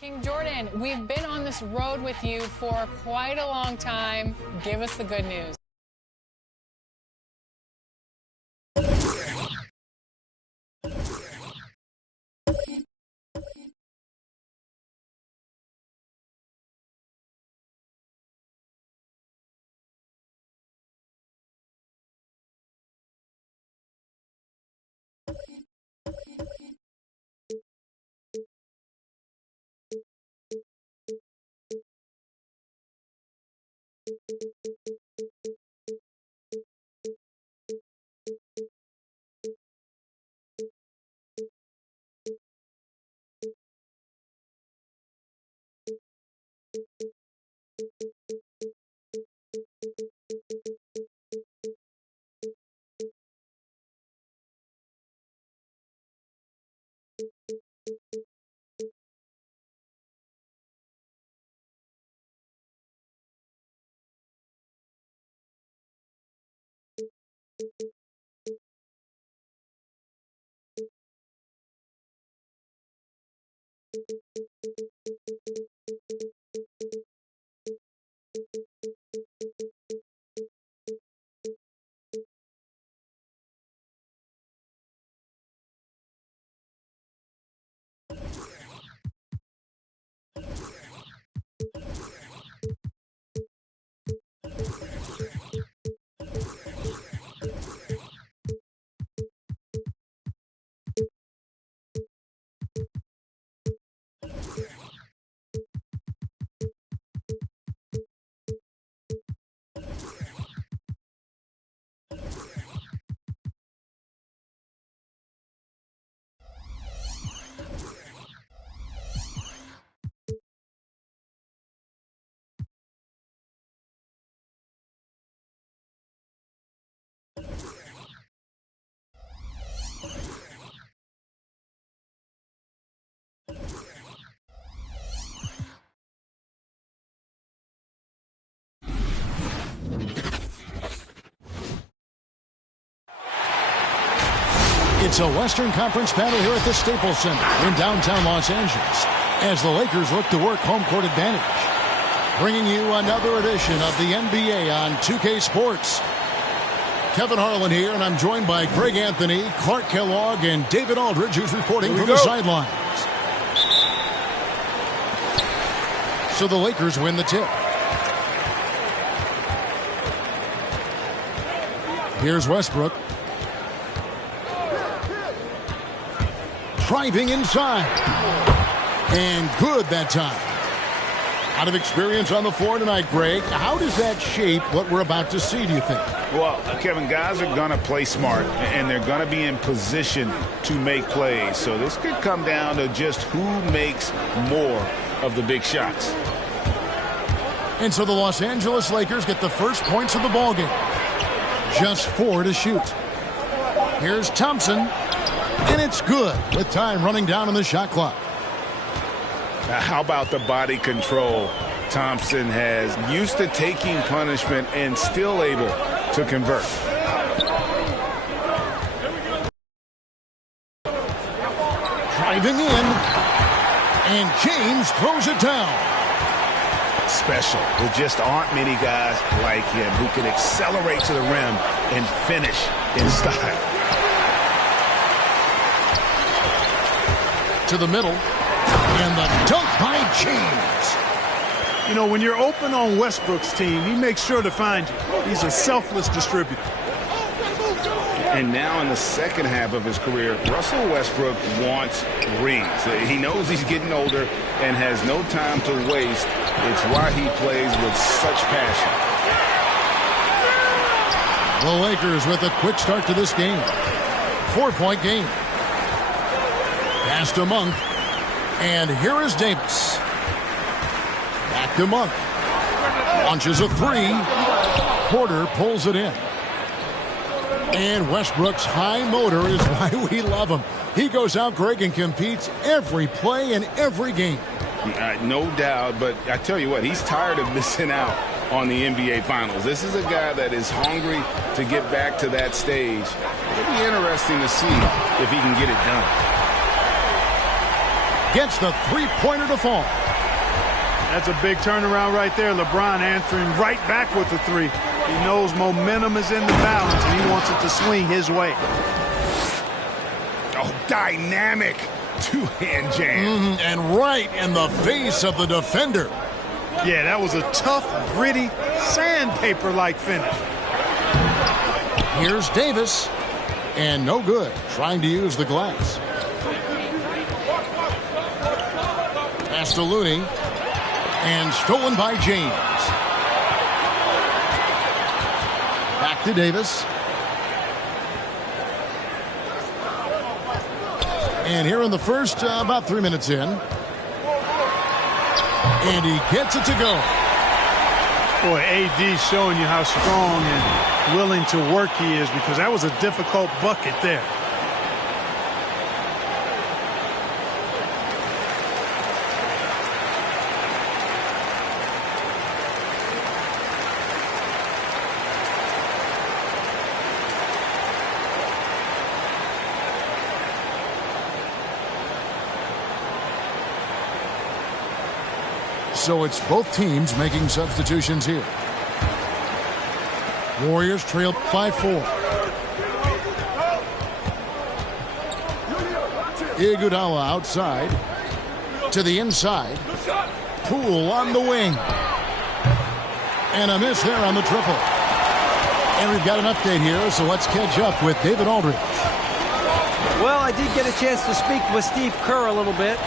King Jordan, we've been on this road with you for quite a long time. Give us the good news. It's a Western Conference battle here at the Staples Center in downtown Los Angeles as the Lakers look to work home court advantage. Bringing you another edition of the NBA on 2K Sports. Kevin Harlan here, and I'm joined by Greg Anthony, Clark Kellogg, and David Aldridge, who's reporting from the sidelines. So the Lakers win the tip. Here's Westbrook. Driving inside. And good that time. Out of experience on the floor tonight, Greg. How does that shape what we're about to see, do you think? Well, Kevin, guys are going to play smart, and they're going to be in position to make plays. So this could come down to just who makes more of the big shots. And so the Los Angeles Lakers get the first points of the ballgame. Just 4 to shoot. Here's Thompson. And it's good with time running down on the shot clock. How about the body control Thompson has? Used to taking punishment and still able to convert. Driving in. And James throws it down. Special. There just aren't many guys like him who can accelerate to the rim and finish in style. To the middle, and the dunk by James. You know, when you're open on Westbrook's team, he makes sure to find you. He's a selfless distributor. And now in the second half of his career, Russell Westbrook wants rings. He knows he's getting older and has no time to waste. It's why he plays with such passion. The Lakers with a quick start to this game. 4-point game. Pass to Monk. And here is Davis. Back to Monk. Launches a three. Porter pulls it in. And Westbrook's high motor is why we love him. He goes out, Greg, and competes every play in every game. No doubt, but I tell you what, he's tired of missing out on the NBA Finals. This is a guy that is hungry to get back to that stage. It'll be interesting to see if he can get it done. gets the three-pointer to fall. That's a big turnaround right there. LeBron answering right back with the three. He knows momentum is in the balance, and he wants it to swing his way. Oh, dynamic two-hand jam. And right in the face of the defender. Yeah, that was a tough, gritty, sandpaper-like finish. Here's Davis. And no good, trying to use the glass. Pass to Looney. And stolen by James. Back to Davis. And here in the first, about 3 minutes in. And he gets it to go. Boy, AD showing you how strong and willing to work he is, because that was a difficult bucket there. So it's both teams making substitutions here. Warriors trail by 4. Iguodala outside. To the inside. Poole on the wing. And a miss there on the triple. And we've got an update here, so let's catch up with David Aldridge. Well, I did get a chance to speak with Steve Kerr a little bit.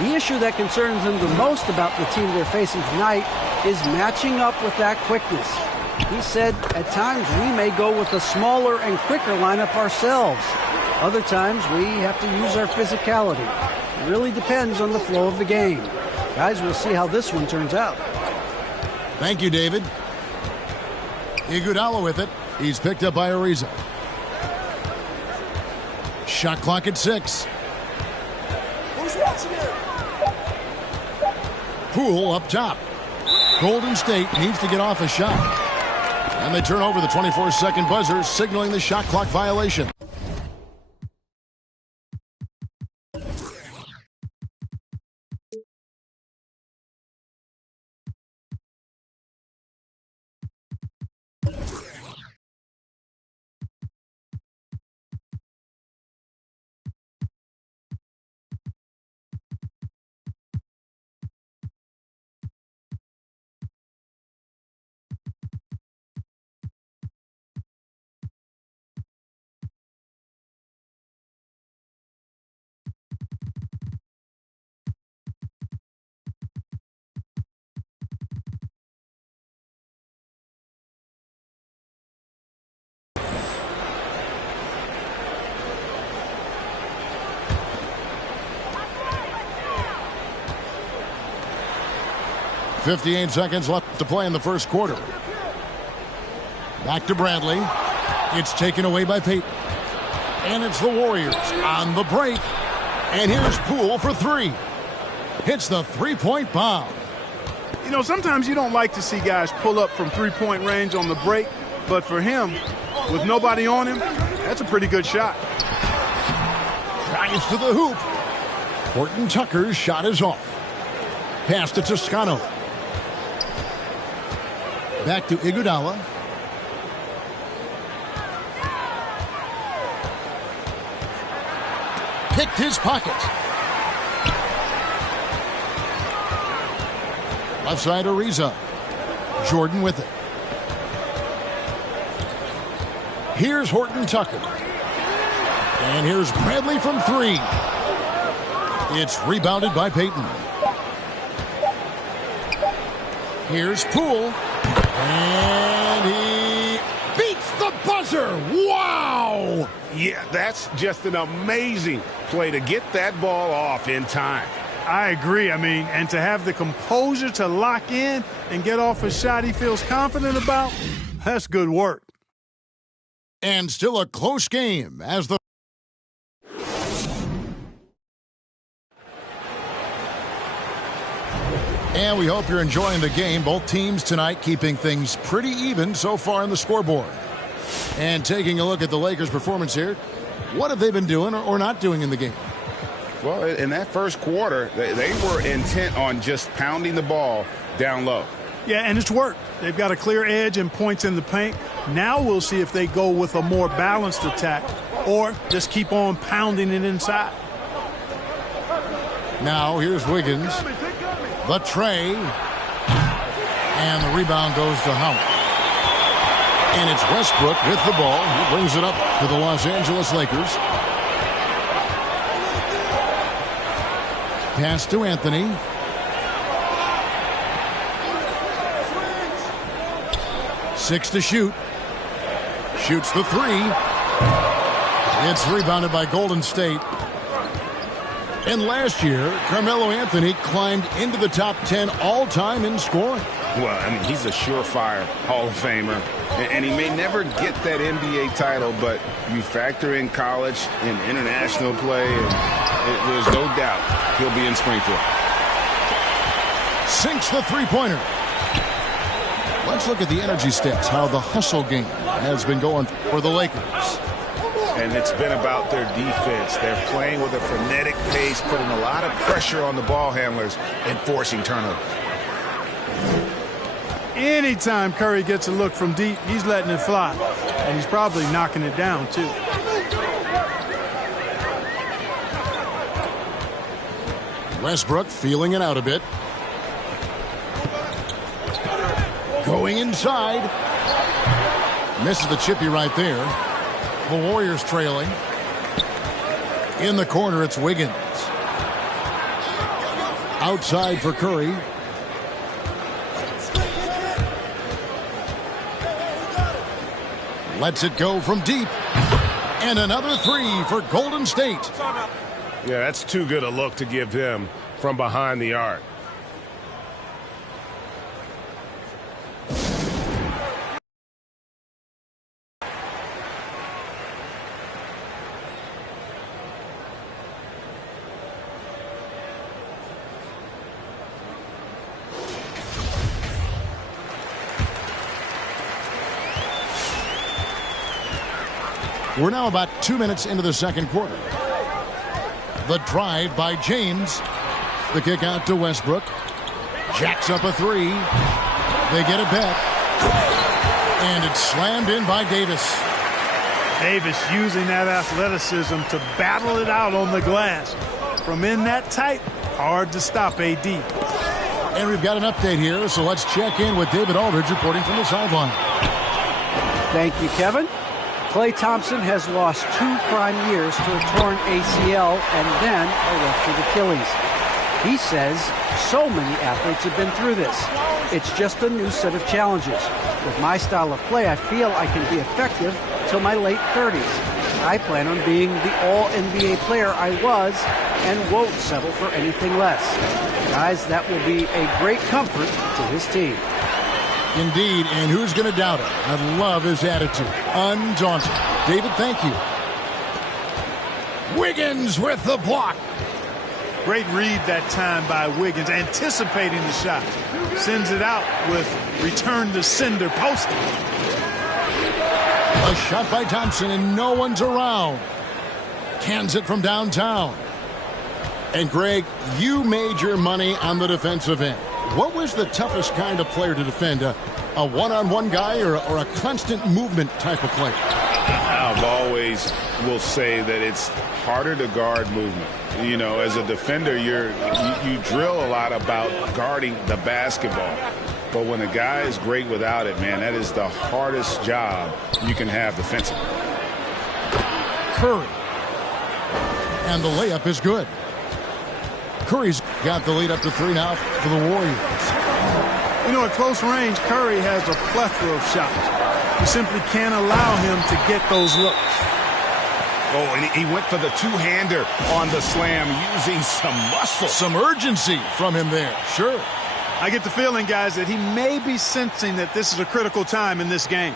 The issue that concerns him the most about the team they're facing tonight is matching up with that quickness. He said at times we may go with a smaller and quicker lineup ourselves. Other times we have to use our physicality. It really depends on the flow of the game. Guys, we'll see how this one turns out. Thank you, David. Iguodala with it. He's picked up by Ariza. Shot clock at 6. Poole up top. Golden State needs to get off a shot. And they turn over the 24-second buzzer, signaling the shot clock violation. .58 seconds left to play in the first quarter. Back to Bradley. It's taken away by Payton. And it's the Warriors on the break. And here's Poole for 3. Hits the three-point bomb. You know, sometimes you don't like to see guys pull up from three-point range on the break, but for him, with nobody on him, that's a pretty good shot. Drives to the hoop. Horton Tucker's shot is off. Pass to Toscano. Back to Iguodala. Picked his pocket. Left side Ariza. Jordan with it. Here's Horton Tucker. And here's Bradley from 3. It's rebounded by Payton. Here's Poole. And he beats the buzzer. Wow! Yeah, that's just an amazing play to get that ball off in time. I agree. I mean, and to have the composure to lock in and get off a shot he feels confident about, that's good work. And still a close game as the And we hope you're enjoying the game. Both teams tonight keeping things pretty even so far on the scoreboard. And taking a look at the Lakers' performance here, what have they been doing or not doing in the game? Well, in that first quarter, they were intent on just pounding the ball down low. Yeah, and it's worked. They've got a clear edge and points in the paint. Now we'll see if they go with a more balanced attack or just keep on pounding it inside. Now here's Wiggins. The tray. And the rebound goes to Howard. And it's Westbrook with the ball. He brings it up to the Los Angeles Lakers. Pass to Anthony. Six to shoot. Shoots the three. It's rebounded by Golden State. And last year, Carmelo Anthony climbed into the top 10 all-time in scoring. Well, I mean, he's a surefire Hall of Famer. And he may never get that NBA title, but you factor in college and international play, and there's no doubt he'll be in Springfield. Sinks the three-pointer. Let's look at the energy stats, how the hustle game has been going for the Lakers. And it's been about their defense. They're playing with a frenetic pace, putting a lot of pressure on the ball handlers and forcing turnovers. Anytime Curry gets a look from deep, he's letting it fly. And he's probably knocking it down, too. Westbrook feeling it out a bit. Going inside. Misses the chippy right there. The Warriors trailing. In the corner, it's Wiggins. Outside for Curry. Lets it go from deep. And another three for Golden State. Yeah, that's too good a look to give him from behind the arc. We're now about 2 minutes into the second quarter. The drive by James. The kick out to Westbrook. Jacks up a three. They get it back. And it's slammed in by Davis. Davis using that athleticism to battle it out on the glass. From in that tight, hard to stop AD. And we've got an update here, so let's check in with David Aldridge reporting from the sideline. Thank you, Kevin. Klay Thompson has lost 2 prime years to a torn ACL and then a ruptured Achilles. He says so many athletes have been through this. It's just a new set of challenges. With my style of play, I feel I can be effective till my late 30s. I plan on being the all-NBA player I was and won't settle for anything less. Guys, that will be a great comfort to his team. Indeed, and who's going to doubt it? I love his attitude. Undaunted. David, thank you. Wiggins with the block. Great read that time by Wiggins, anticipating the shot. Sends it out with return to sender posting. A shot by Thompson, and no one's around. Cans it from downtown. And Greg, you made your money on the defensive end. What was the toughest kind of player to defend? A one-on-one guy or a constant movement type of player? I've always will say that it's harder to guard movement. You know, as a defender, you drill a lot about guarding the basketball. But when a guy is great without it, man, that is the hardest job you can have defensively. Curry. And the layup is good. Curry's got the lead up to 3 now for the Warriors. You know, at close range, Curry has a plethora of shots. You simply can't allow him to get those looks. Oh, and he went for the two-hander on the slam using some muscle. Some urgency from him there, sure. I get the feeling, guys, that he may be sensing that this is a critical time in this game.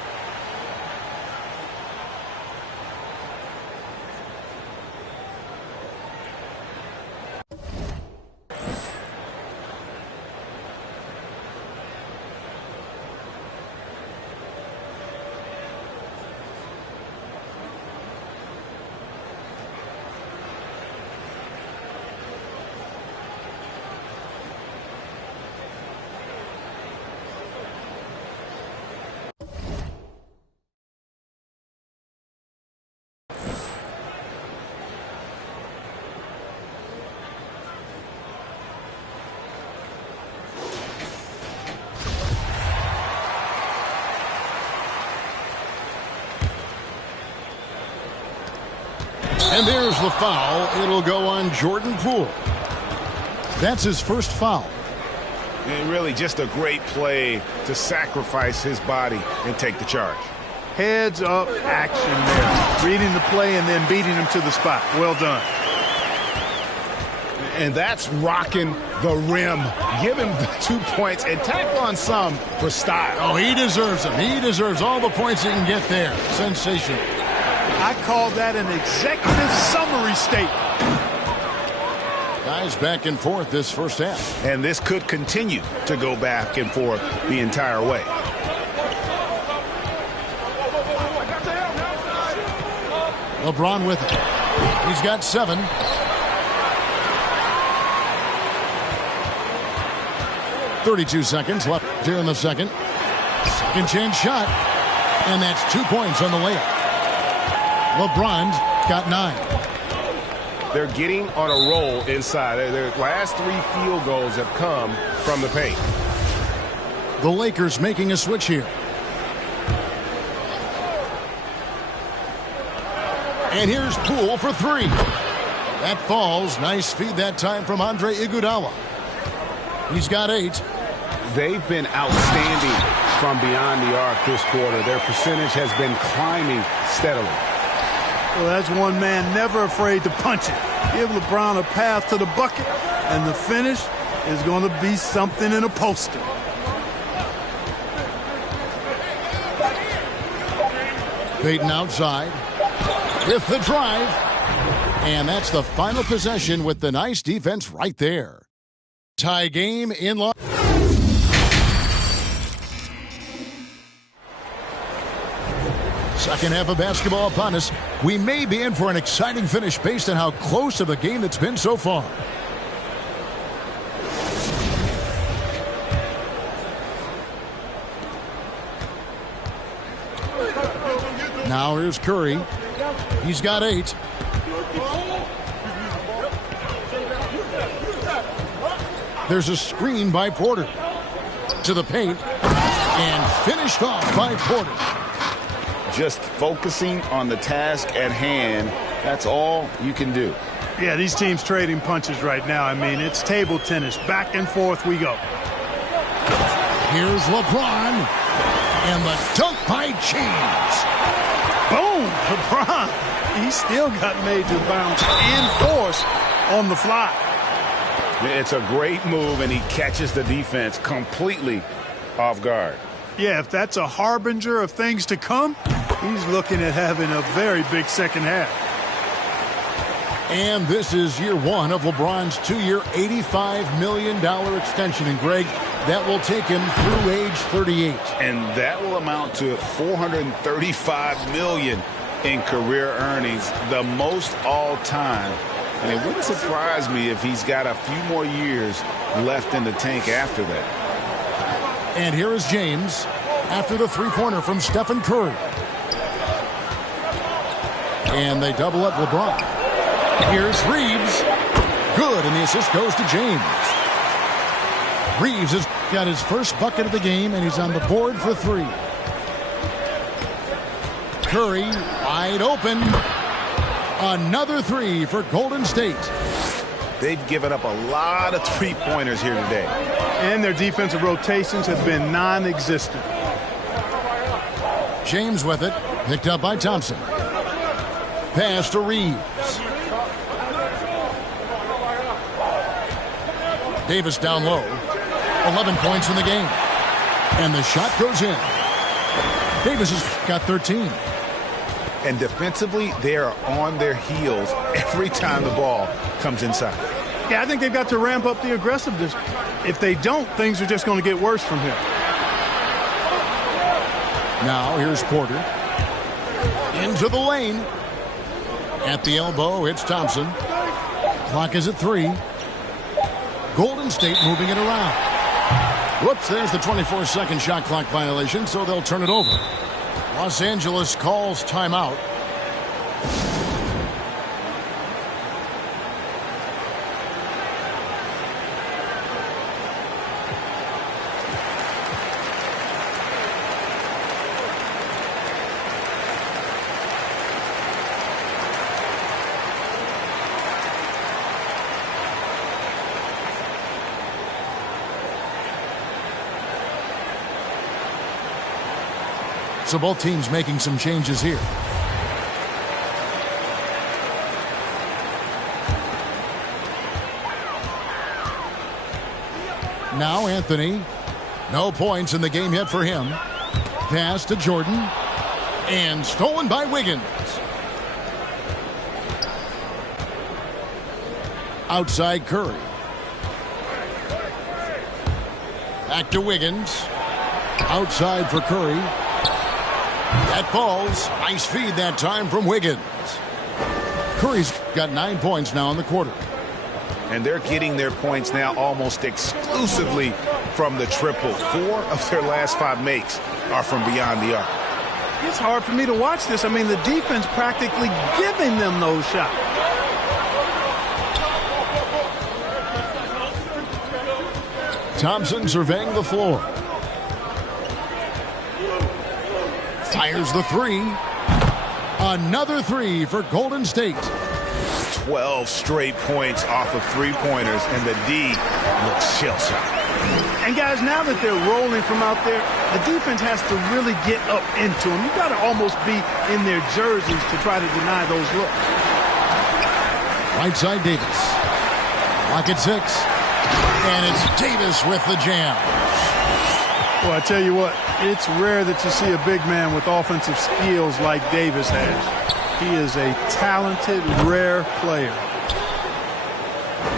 And there's the foul. It'll go on Jordan Poole. That's his first foul. And really just a great play to sacrifice his body and take the charge. Heads up action there. Reading the play and then beating him to the spot. Well done. And that's rocking the rim. Give him the 2 points and tack on some for style. Oh, he deserves them. He deserves all the points he can get there. Sensational. I call that an executive summary statement. Guys back and forth this first half. And this could continue to go back and forth the entire way. LeBron with it. He's got 7. .32 seconds left here in the second. Second chance shot. And that's 2 points on the layup. LeBron's got 9. They're getting on a roll inside. Their last 3 field goals have come from the paint. The Lakers making a switch here. And here's Poole for 3. That falls. Nice feed that time from Andre Iguodala. He's got 8. They've been outstanding from beyond the arc this quarter. Their percentage has been climbing steadily. Well, that's one man never afraid to punch it. Give LeBron a path to the bucket, and the finish is going to be something in a poster. Payton outside with the drive. And that's the final possession with the nice defense right there. Tie game in Los. Second half of basketball upon us. We may be in for an exciting finish based on how close of a game it's been so far. Now here's Curry. He's got 8. There's a screen by Porter. To the paint. And finished off by Porter. Just focusing on the task at hand, that's all you can do. Yeah, these teams trading punches right now. I mean, it's table tennis. Back and forth we go. Here's LeBron. And the dunk by James. Boom! LeBron. He still got major bounce and force on the fly. It's a great move, and he catches the defense completely off guard. Yeah, if that's a harbinger of things to come, he's looking at having a very big second half. And this is year 1 of LeBron's 2-year, $85 million extension. And, Greg, that will take him through age 38. And that will amount to $435 million in career earnings, the most all time. And it wouldn't surprise me if he's got a few more years left in the tank after that. And here is James after the three-pointer from Stephen Curry. And they double up LeBron. Here's Reeves. Good, and the assist goes to James. Reeves has got his first bucket of the game, and he's on the board for 3. Curry wide open. Another 3 for Golden State. They've given up a lot of three-pointers here today. And their defensive rotations have been non-existent. James with it. Picked up by Thompson. Pass to Reeves. Davis down low. 11 points in the game. And the shot goes in. Davis has got 13. And defensively, they are on their heels every time the ball comes inside. Yeah, I think they've got to ramp up the aggressiveness. If they don't, things are just going to get worse from here. Now here's Porter. Into the lane. At the elbow, it's Thompson. Clock is at 3. Golden State moving it around. Whoops, there's the 24-second shot clock violation, so they'll turn it over. Los Angeles calls timeout. So both teams making some changes here. Now Anthony. No points in the game yet for him. Pass to Jordan. And stolen by Wiggins. Outside Curry. Back to Wiggins. Outside for Curry. That falls. Nice feed that time from Wiggins. Curry's got 9 points now in the quarter. And they're getting their points now almost exclusively from the triple. 4 of their last 5 makes are from beyond the arc. It's hard for me to watch this. I mean, the defense practically giving them those shots. Thompson surveying the floor. Fires the three. Another three for Golden State. 12 straight points off of three-pointers, and the D looks shell-shocked. And guys, now that they're rolling from out there, the defense has to really get up into them. You've got to almost be in their jerseys to try to deny those looks. Right side Davis. Lock at 6. And it's Davis with the jam. Well, I tell you what, it's rare that you see a big man with offensive skills like Davis has. He is a talented, rare player.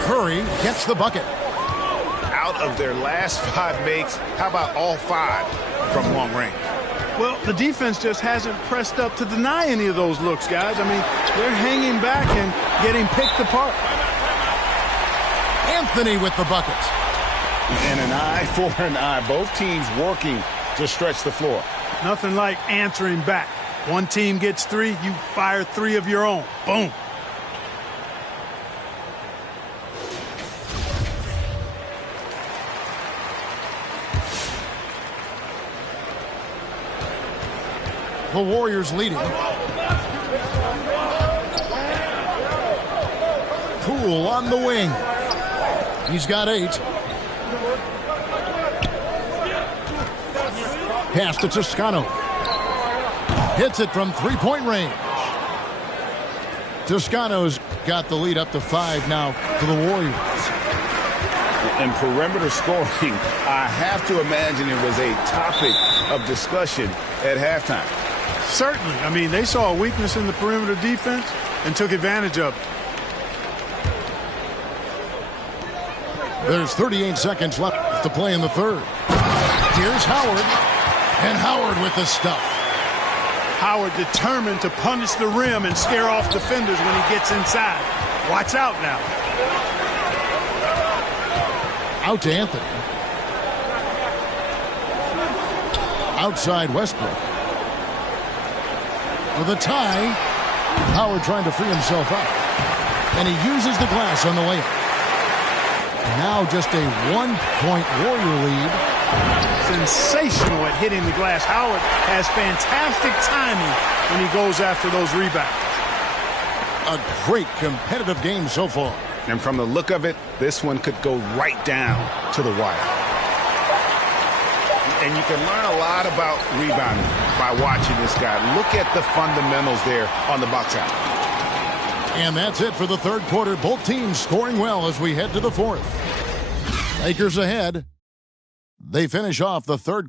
Curry gets the bucket. Out of their last 5 makes, how about all 5 from long range? Well, the defense just hasn't pressed up to deny any of those looks, guys. I mean, they're hanging back and getting picked apart. Anthony with the bucket. And an eye for an eye. Both teams working to stretch the floor. Nothing like answering back. One team gets 3, you fire 3 of your own. Boom. The Warriors leading. Poole on the wing. He's got 8. Pass to Toscano. Hits it from three-point range. Toscano's got the lead up to 5 now for the Warriors. And perimeter scoring, I have to imagine it was a topic of discussion at halftime. Certainly. I mean, they saw a weakness in the perimeter defense and took advantage of it. There's 38 seconds left to play in the third. Here's Howard. And Howard with the stuff. Howard determined to punish the rim and scare off defenders when he gets inside. Watch out now. Out to Anthony. Outside Westbrook. For the tie. Howard trying to free himself up. And he uses the glass on the layup. Now just a 1-point Warrior lead. Sensational at hitting the glass. Howard has fantastic timing when he goes after those rebounds. A great competitive game so far. And from the look of it, this one could go right down to the wire. And you can learn a lot about rebounding by watching this guy. Look at the fundamentals there on the box out. And that's it for the third quarter. Both teams scoring well as we head to the fourth. Lakers ahead. They finish off the third.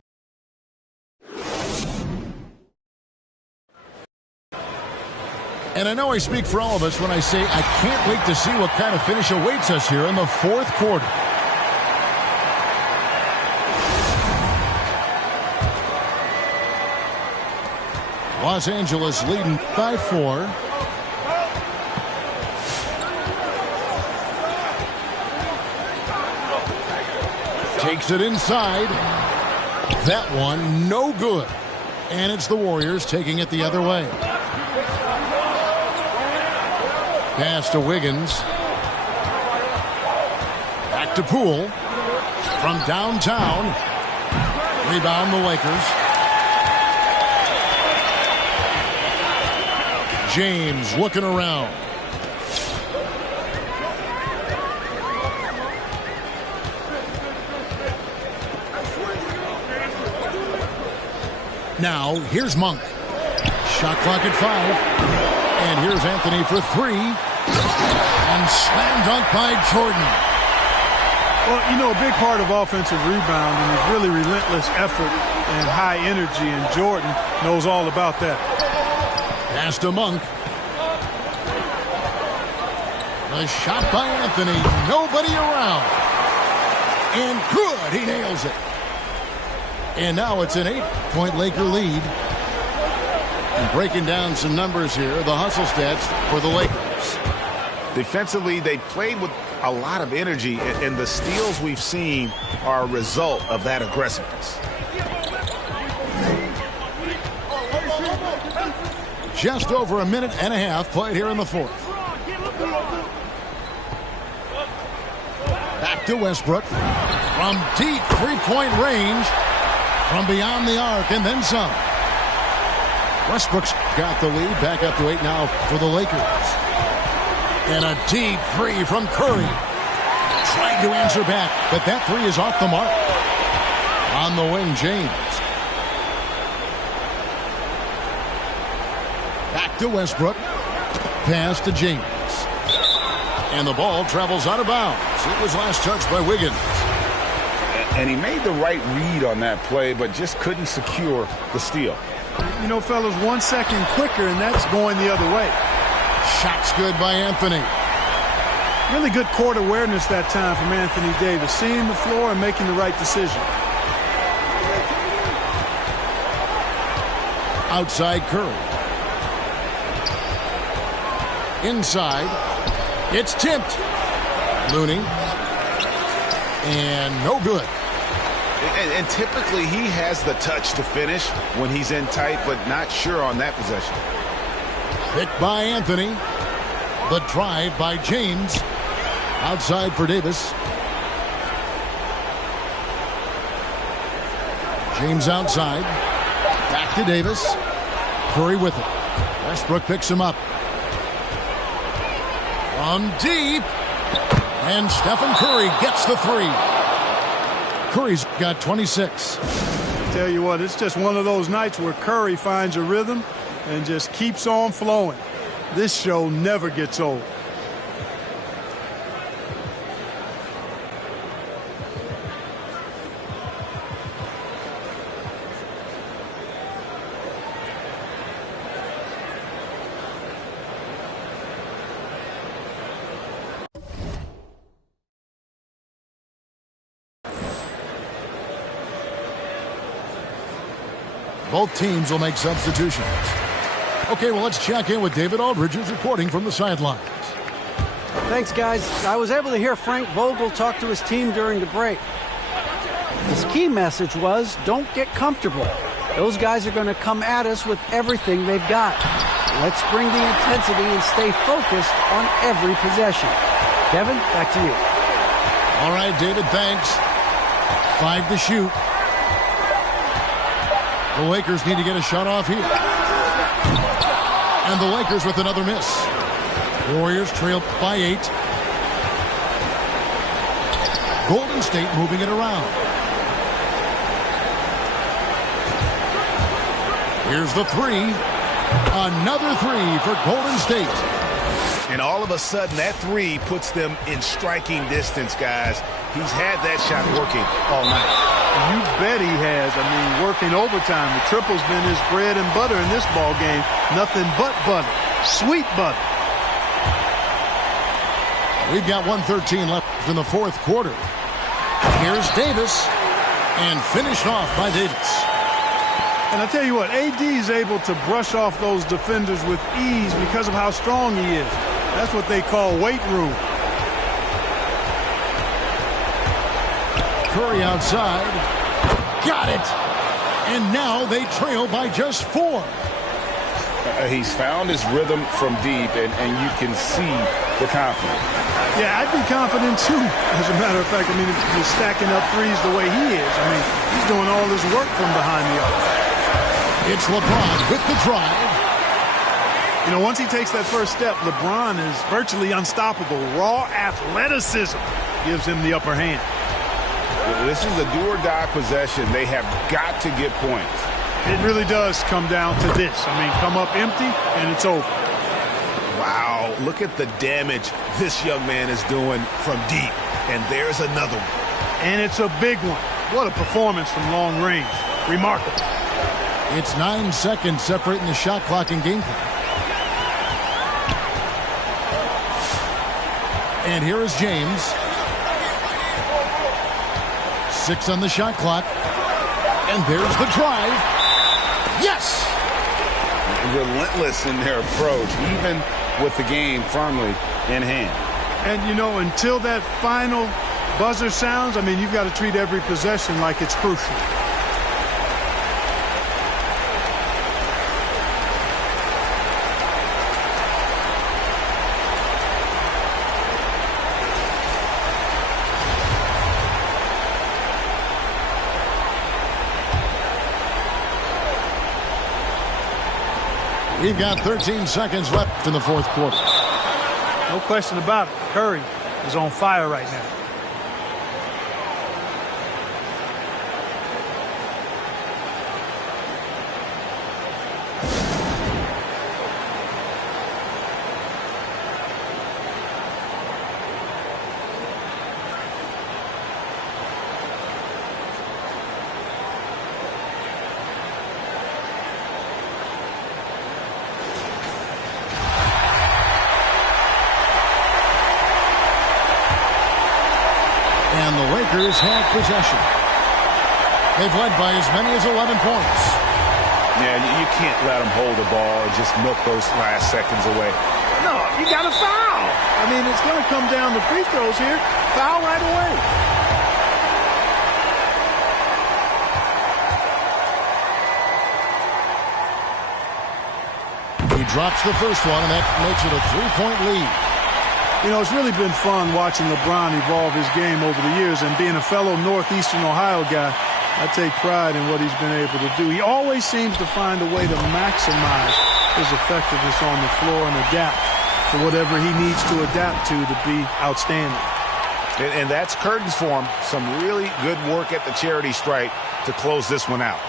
And I know I speak for all of us when I say I can't wait to see what kind of finish awaits us here in the fourth quarter. Los Angeles leading by 4. Takes it inside. That one no good. And it's the Warriors taking it the other way. Pass to Wiggins. Back to Poole. From downtown. Rebound the Lakers. James looking around. Now, here's Monk. Shot clock at 5. And here's Anthony for 3. And slam dunk by Jordan. Well, you know, a big part of offensive rebounding is really relentless effort and high energy, and Jordan knows all about that. Pass to Monk. The shot by Anthony. Nobody around. And good. He nails it. And now it's an 8-point Laker lead. And breaking down some numbers here, the hustle stats for the Lakers. Defensively, they played with a lot of energy, and the steals we've seen are a result of that aggressiveness. Just over a minute and a half played here in the fourth. Back to Westbrook. From deep three-point range. From beyond the arc and then some. Westbrook's got the lead. Back up to 8 now for the Lakers. And a deep three from Curry. Trying to answer back, but that three is off the mark. On the wing, James. Back to Westbrook. Pass to James. And the ball travels out of bounds. It was last touched by Wiggins. And he made the right read on that play, but just couldn't secure the steal. You know, fellas, 1 second quicker, and that's going the other way. Shot's good by Anthony. Really good court awareness that time from Anthony Davis, seeing the floor and making the right decision. Outside Curry. Inside. It's tipped. Looney. And no good. And typically he has the touch to finish when he's in tight, but not sure on that possession. Picked by Anthony. The drive by James. Outside for Davis. James outside. Back to Davis. Curry with it. Westbrook picks him up. From deep. And Stephen Curry gets the three. Curry's got 26. Tell you what, it's just one of those nights where Curry finds a rhythm and just keeps on flowing. This show never gets old. Both teams will make substitutions. Okay, well, let's check in with David Aldridge, who's reporting from the sidelines. Thanks, guys. I was able to hear Frank Vogel talk to his team during the break. His key message was, don't get comfortable. Those guys are going to come at us with everything they've got. Let's bring the intensity and stay focused on every possession. Kevin, back to you. All right, David, thanks. 5 to shoot. The Lakers need to get a shot off here. And the Lakers with another miss. Warriors trail by 8. Golden State moving it around. Here's the three. Another three for Golden State. And all of a sudden, that three puts them in striking distance, guys. He's had that shot working all night. You bet he has. I mean, working overtime. The triple's been his bread and butter in this ball game. Nothing but butter. Sweet butter. We've got 1:13 left in the fourth quarter. Here's Davis. And finished off by Davis. And I tell you what, AD is able to brush off those defenders with ease because of how strong he is. That's what they call weight room. Curry outside. Got it. And now they trail by just 4. He's found his rhythm from deep, and you can see the confidence. Yeah, I'd be confident too. As a matter of fact, I mean, if you're stacking up threes the way he is, I mean, he's doing all this work from behind the arc. It's LeBron with the drive. You know, once he takes that first step, LeBron is virtually unstoppable. Raw athleticism gives him the upper hand. This is a do-or-die possession. They have got to get points. It really does come down to this. I mean, come up empty, and it's over. Wow, look at the damage this young man is doing from deep. And there's another one. And it's a big one. What a performance from long range. Remarkable. It's 9 seconds separating the shot clock and game clock. And here is James. 6 on the shot clock. And there's the drive. Yes! Relentless in their approach, even with the game firmly in hand. And, you know, until that final buzzer sounds, I mean, you've got to treat every possession like it's crucial. We've got 13 seconds left in the fourth quarter. No question about it. Curry is on fire right now. And the Lakers have possession. They've led by as many as 11 points. Yeah, you can't let them hold the ball and just milk those last seconds away. No, you got to foul. I mean, it's going to come down to free throws here. Foul right away. He drops the first one, and that makes it a 3-point lead. You know, it's really been fun watching LeBron evolve his game over the years, and being a fellow Northeastern Ohio guy, I take pride in what he's been able to do. He always seems to find a way to maximize his effectiveness on the floor and adapt to whatever he needs to adapt to be outstanding. And that's curtains for him. Some really good work at the charity stripe to close this one out.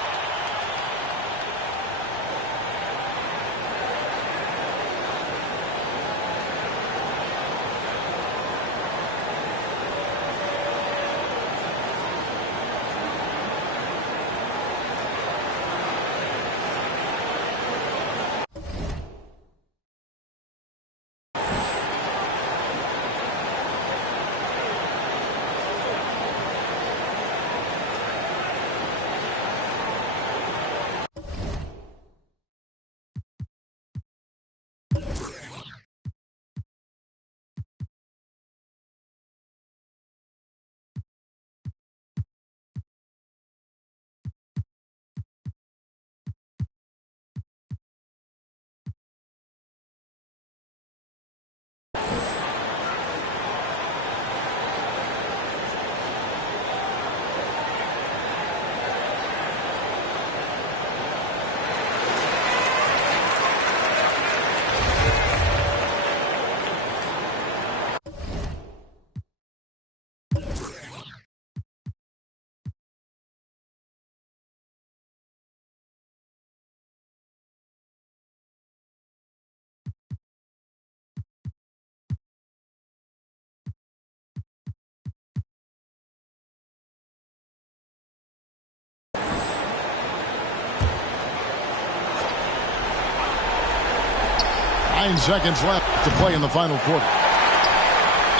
Nine seconds left to play in the final quarter.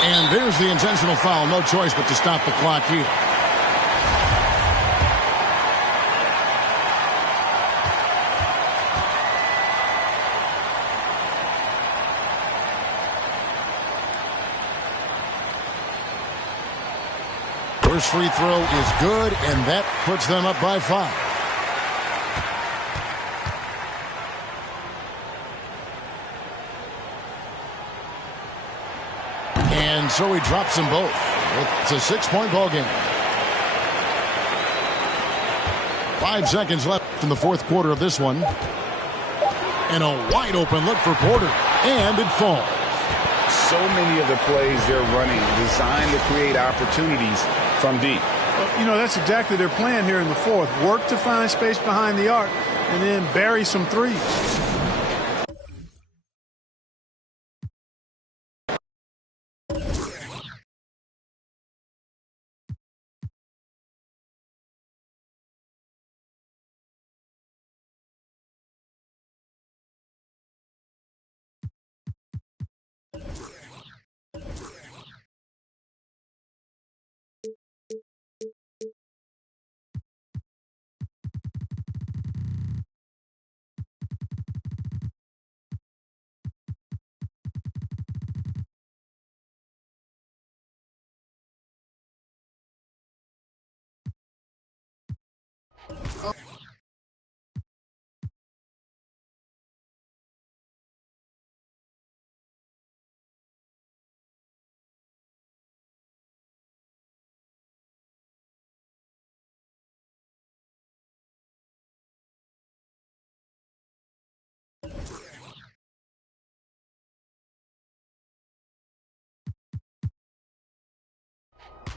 And there's the intentional foul. No choice but to stop the clock here. First free throw is good, and that puts them up by 5. And so he drops them both. It's a 6-point ball game. 5 seconds left in the fourth quarter of this one. And a wide open look for Porter. And it falls. So many of the plays they're running designed to create opportunities from deep. That's exactly their plan here in the fourth. Work to find space behind the arc and then bury some threes.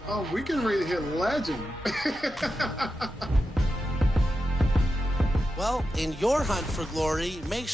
Oh, we can read hit legend. Well, in your hunt for glory, make sure